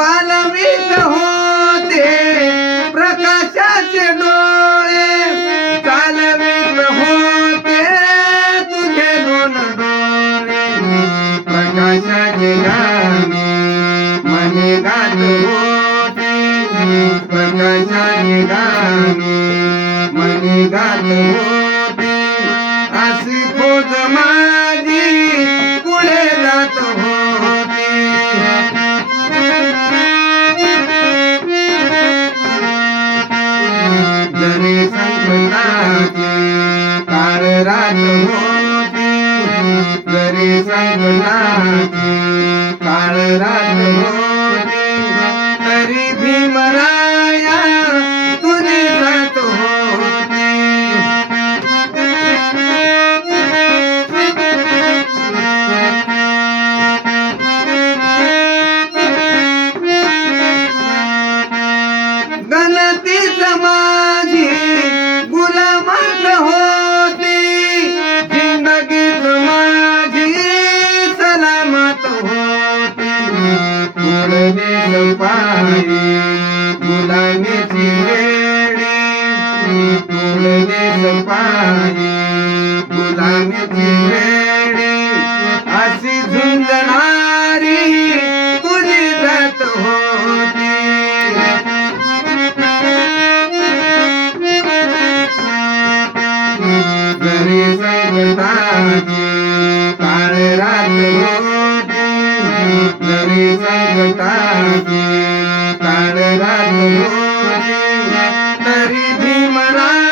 पालवीत होते प्रकाशाचे डोळे, चालवीत होते तुझे दोन डोळे. प्रकाशाचे गाणे मने गात होते, प्रकाशाचे गाणे मने गात होते. अशी खोज माझी पुढे जात होती. जरी संकटाची काळ रात होती, जरी संकटाची काळ रात होती, तरी भीमराया तुझी साथ होती. गणतीच माझी गुलामात होती, जिंदगीत माझी सलामत होती. पुढे पायी गुलामीची वेळी, पुढे पायी गुलामीची वेळी, अशी झुंजणारी तुझी जात होती. जरी संकटाची काळ रात होती, जरी संकटाची काळ रात होती, तरी भीमराया